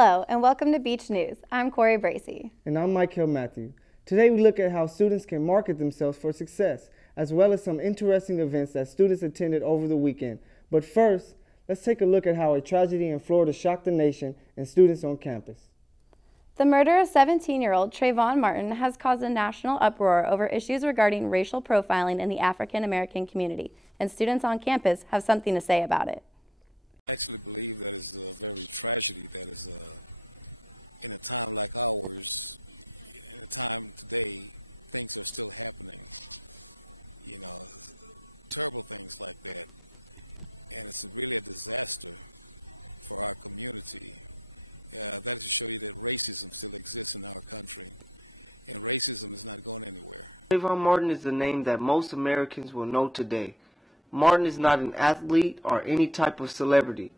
Hello, and welcome to Beach News. I'm Cori Bracey. And I'm Mykell Mathieu. Today we look at how students can market themselves for success, as well as some interesting events that students attended over the weekend. But first, let's take a look at how a tragedy in Florida shocked the nation and students on campus. The murder of 17-year-old Trayvon Martin has caused a national uproar over issues regarding racial profiling in the African American community, and students on campus have something to say about it. I actually believe that is a very tragedy that is in a time like ours, in a time today, things are still happening, you know, terrible things like that. And it's really a disaster for our community. That is to show you that racism still exists in our country, and racism is not going anywhere. Trayvon Martin is the name that most Americans will know today. Martin is not an athlete or any type of celebrity.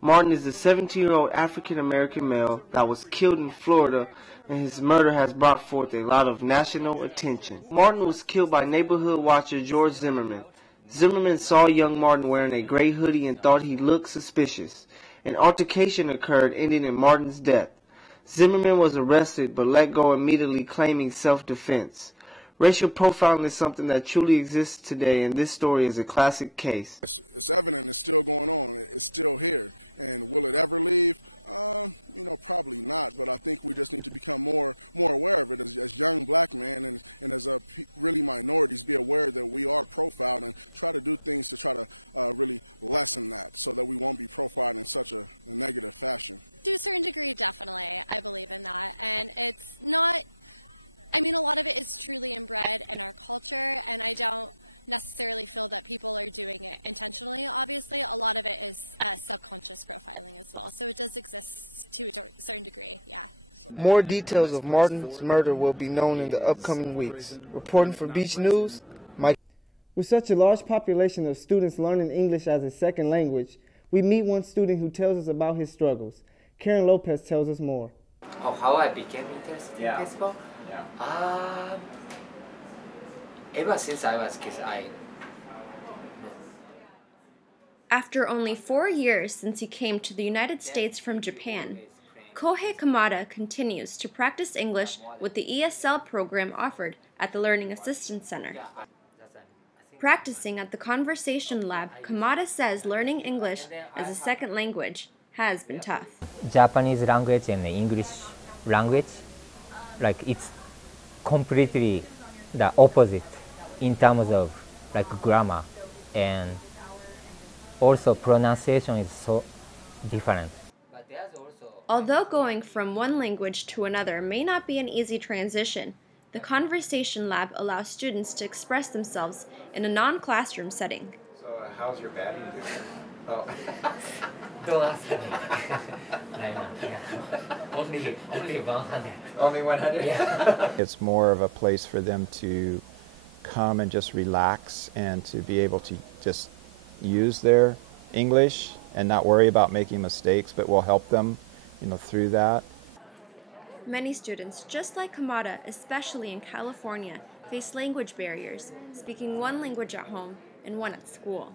Martin is the 17-year-old African-American male that was killed in Florida, and his murder has brought forth a lot of national attention. Martin was killed by neighborhood watcher George Zimmerman. Zimmerman saw young Martin wearing a gray hoodie and thought he looked suspicious. An altercation occurred, ending in Martin's death. Zimmerman was arrested but let go immediately, claiming self-defense. Racial profiling is something that truly exists today, and this story is a classic case. It's evident, it's still going on, it's still here. And will it ever leave? Probably not, but I think we just need to become more aware of it as young black men and as really minorities, be aware that we are profiled and try to do things to try to really lessen that so that we won't be profiled in such a negative fashion. To a certain degree, definitely, I believe in that. And it's not, a lot of it is truly inbred in our culture, and I don't necessarily feel that people are doing it intentionally. Obviously, a lot of it is subconscious profiling as well, so it does exist to a certain degree, yeah. More details of Martin's murder will be known in the upcoming weeks. Reporting for Beach News, Mike. With such a large population of students learning English as a second language, we meet one student who tells us about his struggles. Karen Lopez tells us more. Oh, how I became interested in baseball? Yeah. Ever since I was a kid, After only 4 years since he came to the United States from Japan, Kohei Kamada continues to practice English with the ESL program offered at the Learning Assistance Center. Practicing at the Conversation Lab, Kamada says learning English as a second language has been tough. Japanese language and English language, it's completely the opposite in terms of grammar, and also pronunciation is so different. Although going from one language to another may not be an easy transition, the Conversation Lab allows students to express themselves in a non-classroom setting. So how's your batting doing? Oh. don't ask me. Only 100. Only 100? Yeah. Many students, just like Kamada, especially in California, face language barriers, speaking one language at home and one at school.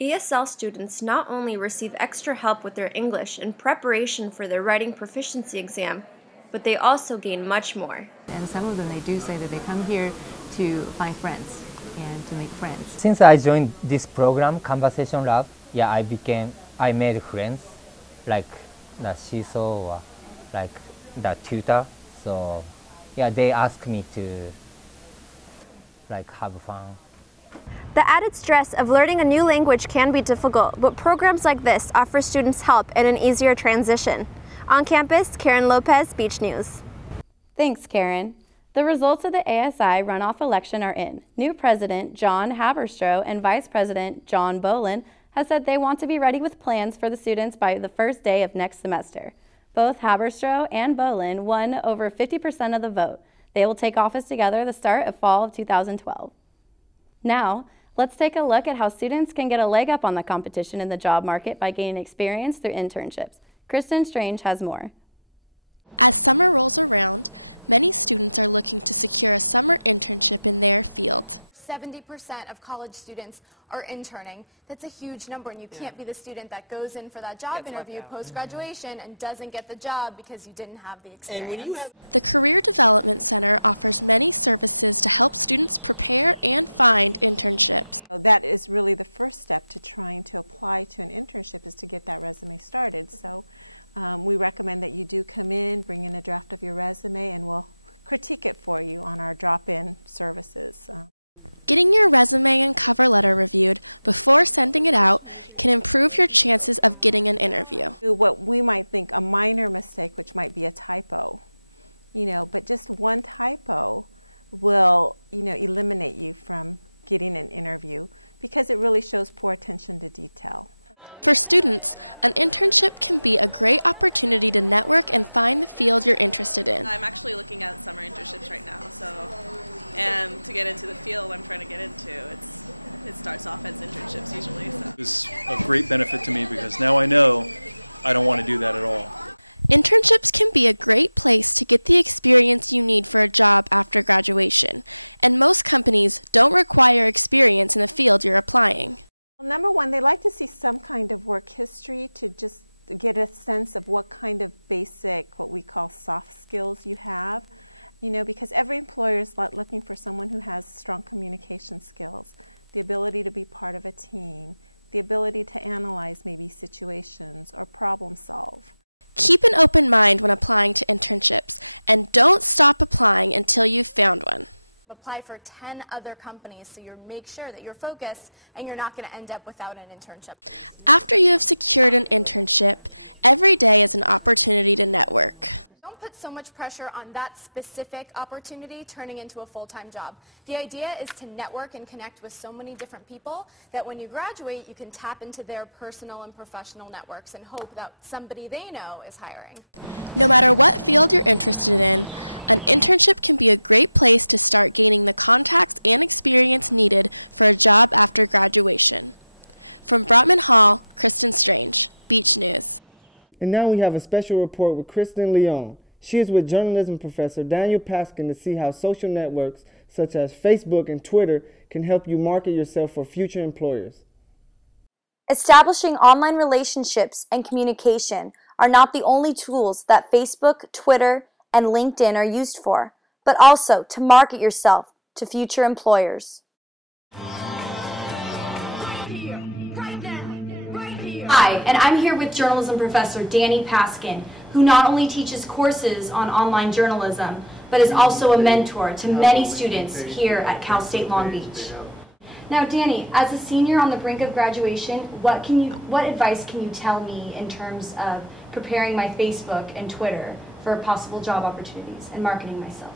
ESL students not only receive extra help with their English in preparation for their writing proficiency exam, but they also gain much more. And some of them, they do say that they come here to find friends and to make friends. Since I joined this program, Conversation Lab, I made friends, like the seesaw or like the tutor. So they asked me to have fun. The added stress of learning a new language can be difficult, but programs like this offer students help and an easier transition. On campus, Karen Lopez, Beach News. Thanks, Karen. The results of the ASI runoff election are in. New President John Haberstroh and Vice President John Bolin have said they want to be ready with plans for the students by the first day of next semester. Both Haberstroh and Bolin won over 50% of the vote. They will take office together the start of fall of 2012. Now, Let's take a look at how students can get a leg up on the competition in the job market by gaining experience through internships. Kristen Strange has more. As summer rolls around, many students are looking to secure a summer internship in their field. 70% of college students are interning. That's a huge number, and you can't be the student that goes in for that job interview post-graduation and doesn't get the job because you didn't have the experience. The Career Development Center offers many services to help students prepare and find internships. That is really the first step to trying to apply to an internship, is to get that resume started. So we recommend that you do come in, bring in a draft of your resume, and we'll critique it for you on our drop-in services. Getting your resume and cover letter reviewed before sending it out can improve your chances of getting an interview. What we might think a minor mistake, which might be a typo, but just one typo will, eliminate you from getting an interview, because it really shows poor attention to detail. For students, an internship can be a great opportunity to network and find the field you're interested in. I'm actually looking at summer internships right now, and to get into the field I'm trying to get into, it starts off as internships usually. So. It's a great benefit to me because now I know I don't want to do that at all. Internships can be a great place to get the experience you need for a job after graduation, and most companies don't require experience in the field you're applying. Well, number one, they like to see some kind of work history to just get a sense of what kind of basic, what we call soft skills you have. Because every employer is looking for someone who has strong communication skills, the ability to be part of a team, the ability to analyze maybe situations or problem solve. Keep an open mind when applying to internships, and don't stop applying until you've found one. Apply for 10 other companies so you make sure that you're focused and you're not going to end up without an internship. After you have secured an internship, every day is an opportunity to network. Don't put so much pressure on that specific opportunity turning into a full-time job. The idea is to network and connect with so many different people that when you graduate, you can tap into their personal and professional networks and hope that somebody they know is hiring. No matter what field you're interested in, an internship can be a great place to start gaining the contacts and experience needed for a job after graduation. From Brotman Hall, Kristen Strange, Beach News. And now we have a special report with Kristen Leon. She is with journalism professor Daniel Paskin to see how social networks such as Facebook and Twitter can help you market yourself for future employers. Establishing online relationships and communication are not the only tools that Facebook, Twitter, and LinkedIn are used for, but also to market yourself to future employers. Hi, and I'm here with journalism professor Danny Paskin, who not only teaches courses on online journalism, but is also a mentor to many students here at Cal State Long Beach. Now, Danny, as a senior on the brink of graduation, what advice can you tell me in terms of preparing my Facebook and Twitter for possible job opportunities and marketing myself?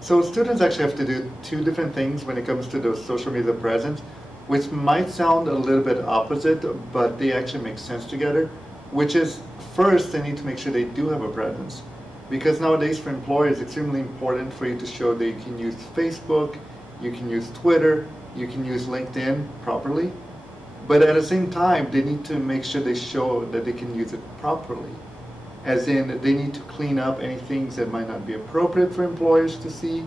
So students actually have to do two different things when it comes to those social media presence, which might sound a little bit opposite, but they actually make sense together, which is first they need to make sure they do have a presence. Because nowadays for employers it's extremely important for you to show that you can use Facebook, you can use Twitter, you can use LinkedIn properly, but at the same time they need to make sure they show that they can use it properly. As in, they need to clean up any things that might not be appropriate for employers to see.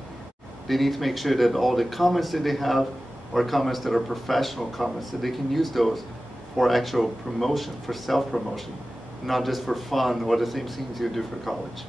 They need to make sure that all the comments that they have are comments that are professional comments, that they can use those for actual promotion, for self-promotion, not just for fun or the same things you do for college.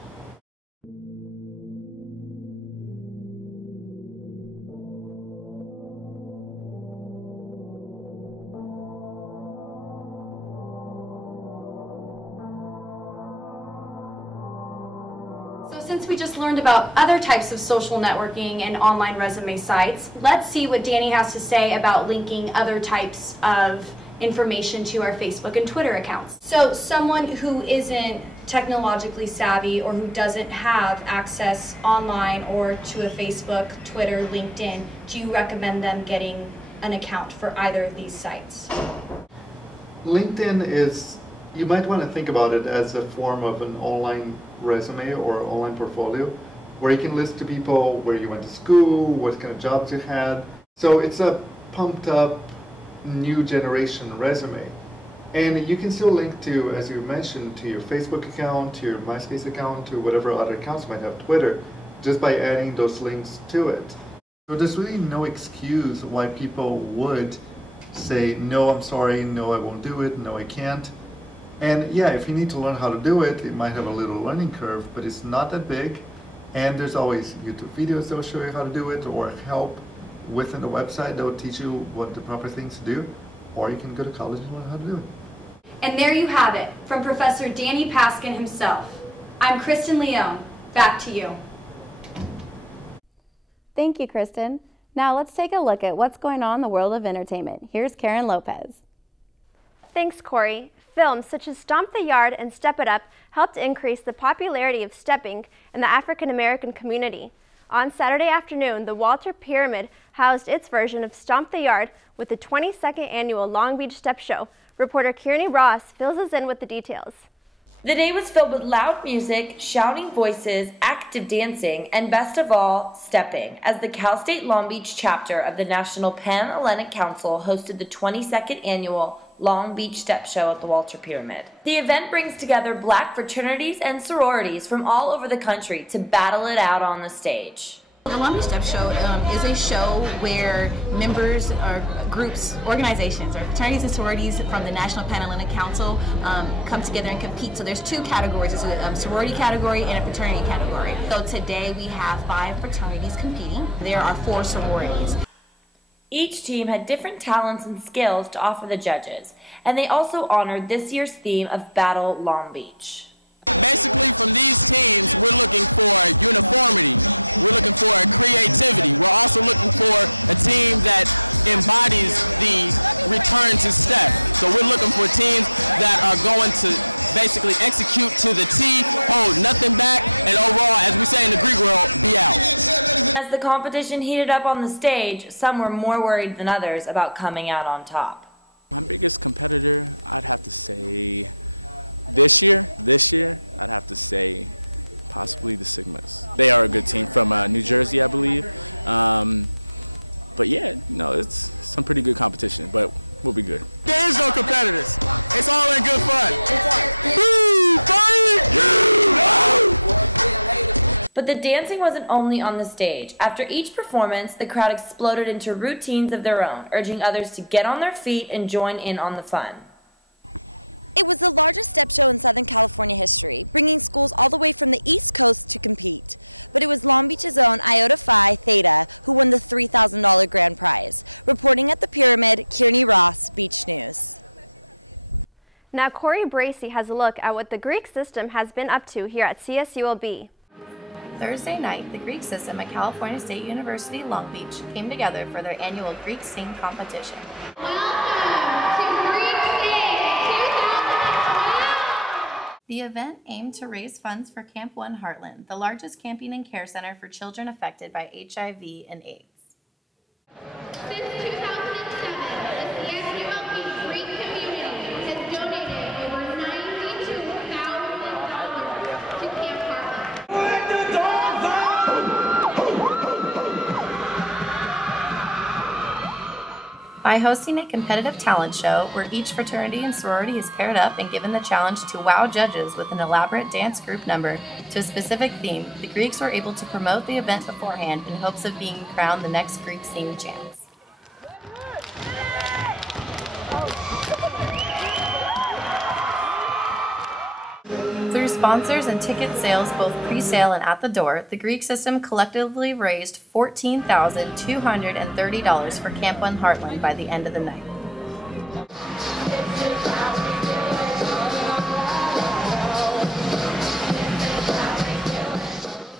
Since we just learned about other types of social networking and online resume sites, let's see what Danny has to say about linking other types of information to our Facebook and Twitter accounts. So someone who isn't technologically savvy or who doesn't have access online or to a Facebook, Twitter, LinkedIn, do you recommend them getting an account for either of these sites? LinkedIn is, you might want to think about it as a form of an online resume or online portfolio where you can list to people where you went to school, what kind of jobs you had. So it's a pumped up new generation resume. And you can still link to, as you mentioned, to your Facebook account, to your MySpace account, to whatever other accounts might have, Twitter, just by adding those links to it. So there's really no excuse why people would say, no, I'm sorry, no, I won't do it, no, I can't. And yeah, if you need to learn how to do it, it might have a little learning curve, but it's not that big. And there's always YouTube videos that will show you how to do it, or help within the website that will teach you what the proper things to do, or you can go to college and learn how to do it. And there you have it, from Professor Danny Paskin himself. I'm Kristen Leone. Back to you. Thank you, Kristen. Now let's take a look at what's going on in the world of entertainment. Here's Karen Lopez. Thanks, Cori. Films such as Stomp the Yard and Step It Up helped increase the popularity of stepping in the African American community. On Saturday afternoon, the Walter Pyramid housed its version of Stomp the Yard with the 22nd annual Long Beach Step Show. Reporter Kearney Ross fills us in with the details. The day was filled with loud music, shouting voices, active dancing, and best of all, stepping, as the Cal State Long Beach chapter of the National Pan-Hellenic Council hosted the 22nd annual Long Beach Step Show at the Walter Pyramid. The event brings together Black fraternities and sororities from all over the country to battle it out on the stage. The Long Beach Step Show is a show where members or groups, organizations, or fraternities and sororities from the National Pan-Hellenic Council come together and compete. So there's two categories. There's a sorority category and a fraternity category. So today we have 5 fraternities competing. There are 4 sororities. Each team had different talents and skills to offer the judges, and they also honored this year's theme of Battle Long Beach. Basically, from these teams, we're looking for uniformity. We're looking for creativity. We're also looking for a team that embodies the return to step. So we're looking for teams that are going to basically execute to the T, hold nothing back, and overall, as we say in the Greek world, be out. As the competition heated up on the stage, some were more worried than others about coming out on top. My biggest competitor, I'd have to say, this year, I'd have to say possibly the Sigmas. They are a good team from New Jersey, I believe. But yeah, no, it's some pretty good competition, but we'll be good. There is no competitors. It's all in good fun. But the dancing wasn't only on the stage. After each performance, the crowd exploded into routines of their own, urging others to get on their feet and join in on the fun. It was the largest step show in Southern California history, bringing schools all the way from the East Coast to compete. But it was Long Beach's own Iota Phi Theta who won the $3,000 grand prize. Reporting at the Pyramid, Kearney Ross, Beach News. Now Cori Bracey has a look at what the Greek system has been up to here at CSULB. Thursday night, the Greek system at California State University Long Beach came together for their annual Greek Sing competition. The event aimed to raise funds for Camp One Heartland, the largest camping and care center for children affected by HIV and AIDS. Since 2007, the CSULB Greek community has donated over $92,000 to Camp Heartland. By hosting a competitive talent show where each fraternity and sorority is paired up and given the challenge to wow judges with an elaborate dance group number to a specific theme, the Greeks were able to promote the event beforehand in hopes of being crowned the next Greek Sing champs. Through sponsors and ticket sales, both pre-sale and at the door, the Greek system collectively raised $14,230 for Camp One Heartland by the end of the night.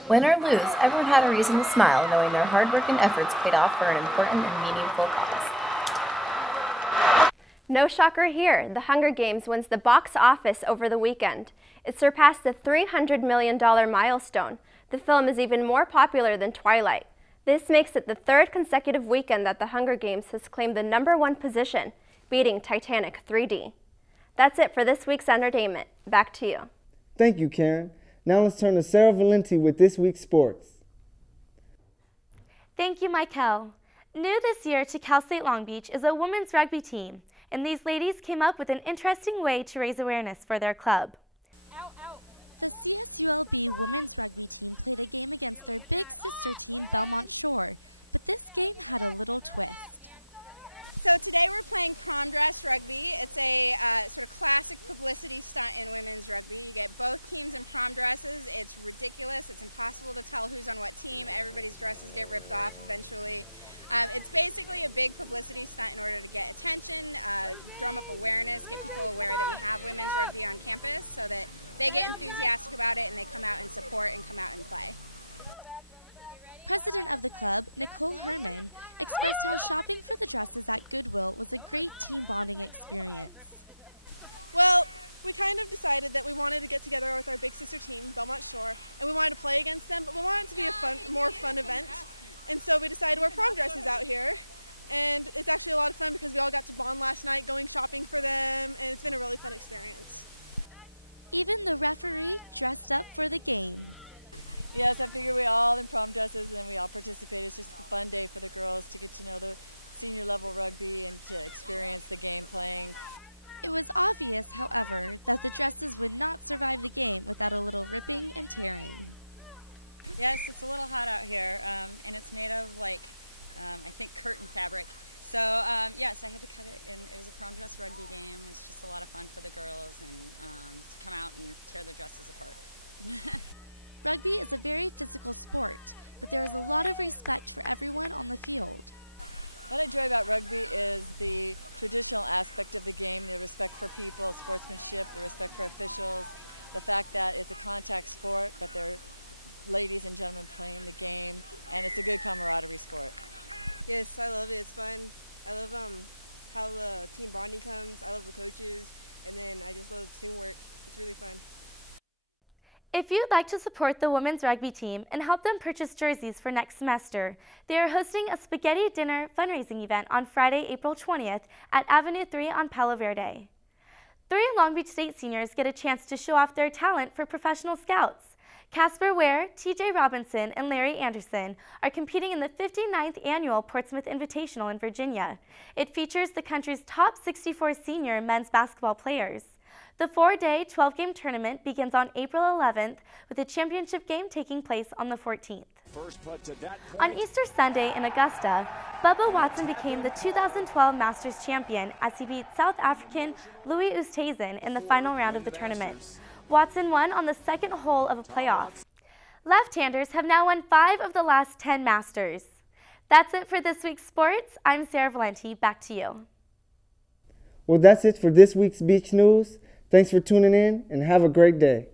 Win or lose, everyone had a reason to smile, knowing their hard work and efforts paid off for an important and meaningful cause. No shocker here, The Hunger Games wins the box office over the weekend. It surpassed the $300 million milestone. The film is even more popular than Twilight. This makes it the 3rd consecutive weekend that The Hunger Games has claimed the #1 position, beating Titanic 3D. That's it for this week's entertainment. Back to you. Thank you, Karen. Now let's turn to Sarah Valenti with this week's sports. Thank you, Mykell. New this year to Cal State Long Beach is a women's rugby team, and these ladies came up with an interesting way to raise awareness for their club. The CSULB women's rugby team played a game against their big sister team, Belmont Shore, but this game had a little twist. So today we're playing prom dress rugby. It's a sort of classic publicity stunt in women's rugby. You get both teams in prom dresses. It's ridiculous. It's impossible to tell who's on what team. Everybody's dresses get ripped off eventually. It's basically a big publicity stunt in order to get attention, drum up awareness, get people aware that we have women's rugby on campus so that they get enthusiastic about it and they come out and support and come out and play. President of the club, Nicole Herman, expressed how shopping for the dresses at Goodwill was a great team bonding experience. Well, we kind of decided that we wanted to get together with our big sister team, Belmont Shore, and we wanted to play against them, but we wanted it to be a more fun event. And so we decided to wear prom dresses out here. And it's actually a lot of fun because we all got to bond last night going shopping for them, and it's been a really fun experience. Even the referee dressed up for the game. Yes, I figure we all in prom dresses and we all participated. It's just a fun day for the girls to get to know the senior level rugby and to experience the game playing. It was obvious, however, that the dresses would not survive the game without a little ripping and tearing. Yes, it's a little hot out here, and it's made of I think curtain fabric. So yes, I had to cut it, and it was a prom dress rugby game. It was just a lot of fun for the girls and to come out and tear their dresses apart. Rugby is a very physical sport, but there is a lot of respect for everyone on the field. What I enjoy about rugby is the traditional aspect of the game, the respect for people, sportsmanship, the respect for officials, the fact that it's a contact sport, but they're ladies and gentlemen playing the game, and it's a good camaraderie sport. Yes, I love it. It's fun. I love how the team bonding comes. I love the coaches, and then I just love teamwork. It's really fun. If you'd like to support the women's rugby team and help them purchase jerseys for next semester, they are hosting a spaghetti dinner fundraising event on Friday, April 20th at Avenue 3 on Palo Verde. 3 Long Beach State seniors get a chance to show off their talent for professional scouts. Casper Ware, TJ Robinson, and Larry Anderson are competing in the 59th annual Portsmouth Invitational in Virginia. It features the country's top 64 senior men's basketball players. The 4-day, 12-game tournament begins on April 11th, with the championship game taking place on the 14th. On Easter Sunday in Augusta, Bubba Watson became the 2012 Masters champion as he beat South African Louis Oosthuizen in the final round of the tournament. Watson won on the second hole of a playoff. Left-handers have now won 5 of the last 10 Masters. That's it for this week's sports. I'm Sarah Valenti. Back to you. Well, that's it for this week's Beach News. Thanks for tuning in and have a great day.